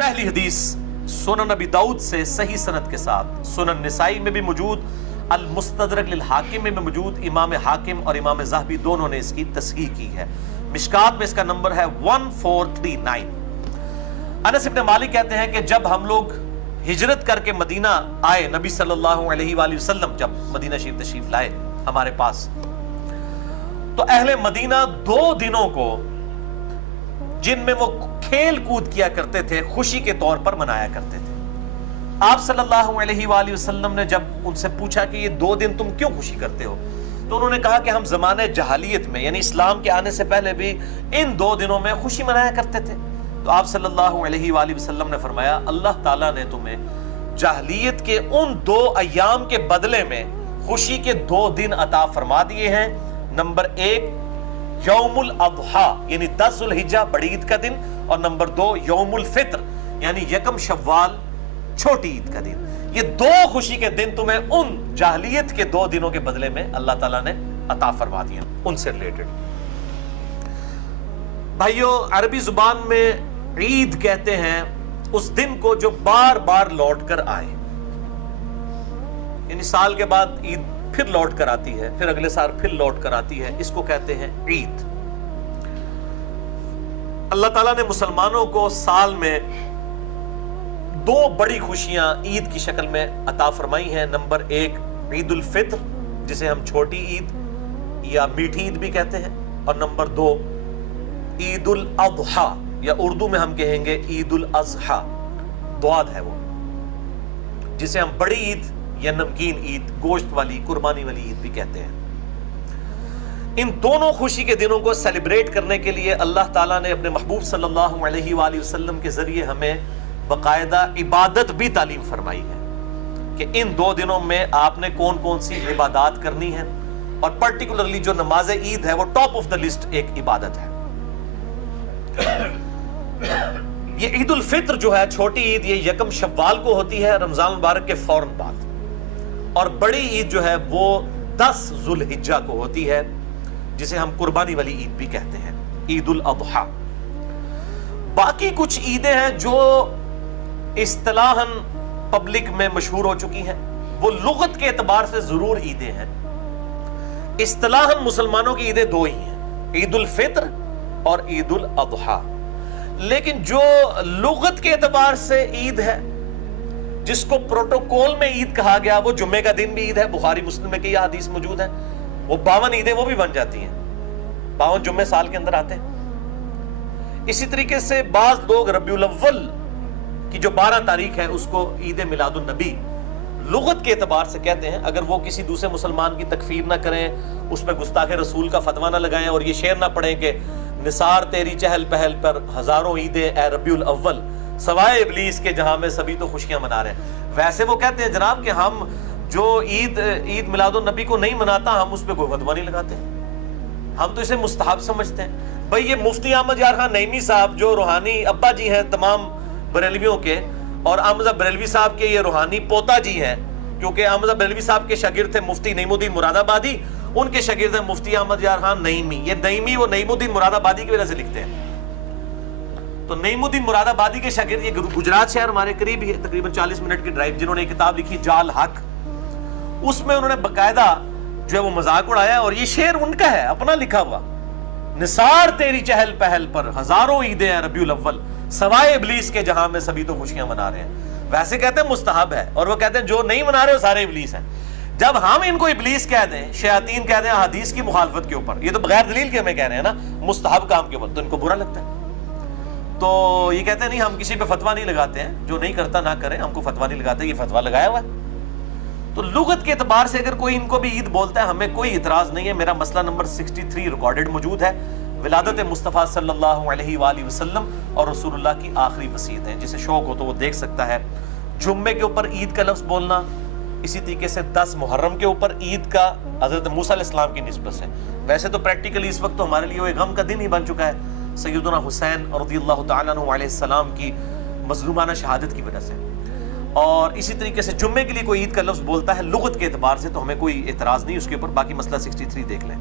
पहली हदीस सुनन नबी दाऊद से सही सनद के साथ, सुनन निसाई में भी मौजूद, अल मुस्तदरक लिल हाकिम में भी मौजूद, इमाम हाकिम और इमाम ज़हबी दोनों ने इसकी तस्हीह की है। मिशकात में इसका नंबर है 1439। अनस इब्न मालिक कहते हैं कि जब हम लोग हिजरत करके मदीना आए, नबी सल्लल्लाहु अलैहि वसल्लम जब मदीना शरीफ तशरीफ लाए हमारे पास, तो अहले मदीना 2 दिनों को जिनमें वो खेल कूद किया करते थे खुशी के तौर पर मनाया करते थे। आप सल्लल्लाहु अलैहि वसल्लम ने जब उनसे पूछा कि ये 2 दिन तुम क्यों खुशी करते हो, तो उन्होंने कहा कि हम ज़माने जहालियत में यानी इस्लाम के आने से पहले भी इन 2 दिनों में खुशी मनाया करते थे। तो आप सल्लल्लाहु अलैहि वसल्लम ने फरमाया, अल्लाह ताला ने तुम्हें जाहलियत के उन 2 अय्याम के बदले में खुशी के 2 दिन अता फरमा दिए हैं। नंबर 1 यौमुल अज़हा यानी 10 ज़ुल्हिज्जा बड़ी ईद का दिन, और नंबर 2 यौमुल फित्र यानी यकम शव्वाल छोटी ईद का दिन। ये 2 खुशी के दिन तुम्हें उन जाहलियत के 2 दिनों के बदले में अल्लाह ताला ने अता फरमा दिया। उनसे रिलेटेड भाइयों, अरबी जुबान में ईद कहते हैं उस दिन को जो बार बार लौट कर आए, यानी साल के बाद ईद फिर लौट कर आती है, फिर अगले साल फिर लौट कर आती है, इसको कहते हैं ईद। अल्लाह ताला ने मुसलमानों को साल में 2 बड़ी खुशियां ईद की शक्ल में अता फरमाई हैं। नंबर 1 ईद उल फित्र जिसे हम छोटी ईद या मीठी ईद भी कहते हैं, और नंबर 2 ईद उल अज़हा या उर्दू में हम कहेंगे ईद उल अज़हा, द्वाद है वो, जिसे हम बड़ी ईद या नमकीन ईद, गोश्त वाली कुर्बानी वाली ईद भी कहते हैं। इन दोनों खुशी के दिनों को सेलिब्रेट करने के लिए अल्लाह ताला ने अपने महबूब सल्लल्लाहु अलैहि वसल्लम के जरिए हमें बाकायदा इबादत भी तालीम फरमाई है कि इन 2 दिनों में आपने कौन कौन सी इबादत करनी है, और पर्टिकुलरली जो नमाज ईद है वो टॉप ऑफ द लिस्ट एक इबादत है। ये ईद उल फित्र जो है छोटी ईद, ये यकम शव्वाल को होती है रमजान मुबारक के फौरन बाद, और बड़ी ईद जो है वो 10 ज़ुल्हिज्जा को होती है जिसे हम कुर्बानी वाली ईद भी कहते हैं, ईद उल अज़हा। बाकी कुछ ईदें हैं जो इस्तिलाहन पब्लिक में मशहूर हो चुकी हैं, वो लुगत के एतबार से जरूर ईदें हैं। इस्तिलाहन मुसलमानों की ईदें 2 ही हैं, ईद उल फित्र और ईद उल अज़हा। लेकिन जो लुगत के एतबार से ईद है, जिसको प्रोटोकॉल में ईद कहा गया, वो जुम्मे का दिन भी ईद है, बुखारी मुस्लिम में कई हदीस मौजूद है, वो 52 ईदें वो भी बन जाती हैं, 52 जुम्मे साल के अंदर आते हैं। इसी तरीके से बाज लोग रबीउल अव्वल की जो 12 तारीख है उसको ईद मिलादुन नबी लुगत के एतबार से कहते हैं। अगर वो किसी दूसरे मुसलमान की तकफीर ना करें, उस पर गुस्ताखे रसूल का फतवा ना लगाएं और ये शेर ना पढ़ें कि निसार तेरी चहल पहल पर हजारों ईदें ए रबीउल अव्वल, सवाए इब्लीस के जहां में सभी तो खुशियां मना रहे हैं। वैसे वो कहते हैं जनाब कि हम जो ईद मिलादुन नबी को नहीं मनाता, हम उस पर कोई फतवा नहीं लगाते, हम तो इसे मुस्तहब समझते हैं। भाई ये मुफ्ती अहमद यार खान नईमी साहब जो रूहानी अब्बा जी हैं तमाम बरेलवियों के, और अहमद बरेलवी साहब के ये रूहानी पोता जी हैं, क्योंकि अहमद बरेलवी साहब के शागिर्द थे मुफ्ती नईमुद्दीन मुरादाबादी, उनके शागिर्द हैं मुफ्ती अहमद यार खान नईमी। ये नईमी वो नईमुद्दीन मुरादाबादी की वजह से लिखते हैं। तो नईमुद्दीन मुरादाबादी के शागिर्द, ये गुजरात शहर हमारे करीब ही है, तकरीबन 40 मिनट की ड्राइव, जिन्होंने किताब लिखी जाल हक, उसमें उन्होंने बकायदा जो है वो मजाक उड़ाया, और ये शेर उनका है अपना लिखा हुआ, निसार तेरी चहल पहल पर हजारों ईदें हैं रबीउल अव्वल, सवाए इब्लीस के जहां में सभी तो खुशियां मना रहे हैं। वैसे कहते हैं मुस्तहब है, और वो कहते हैं जो नहीं मना रहे वो सारे इब्लीस हैं। जब हम इनको इब्लीस कह दें, शयातीन कह दें हदीस की मुखालफत के ऊपर, ये तो बगैर दलील के हमें कह रहे हैं ना, मुस्तहब काम के ऊपर, तो इनको बुरा लगता है। तो ये कहते हैं नहीं, हम किसी पे फतवा नहीं लगाते हैं, जो नहीं करता ना करें, हमको फतवा नहीं लगाते, ये फतवा लगाया हुआ है। तो लुगत के एतबार से अगर कोई इनको भी ईद बोलता है, हमें कोई इतराज नहीं है। मेरा मसला नंबर 63 रिकॉर्डेड मौजूद है, विलादत मुस्तफ़ा सल्लल्लाहु अलैहि वसल्लम और रसूलुल्लाह की आखिरी वसीयत है। जिसे शौक हो तो वो देख सकता है। जुम्मे के ऊपर ईद का लफ्ज़ बोलना, इसी तरीके से 10 मुहर्रम के ऊपर ईद का हज़रत मूसा अलैहिस्सलाम की निस्बत से। वैसे तो प्रैक्टिकली इस वक्त तो हमारे लिए वो एक गम का दिन ही बन चुका है, सैयदना हुसैन रज़ियल्लाहु तआला अन्हु अलैहिस्सलाम की मज़लूमाना शहादत की वजह से। और इसी तरीके से जुम्मे के लिए कोई ईद का लफ्ज़ बोलता है लुगत के एतबार से, तो हमें कोई एतराज़ नहीं उसके ऊपर। बाकी मसला 63 देख लें।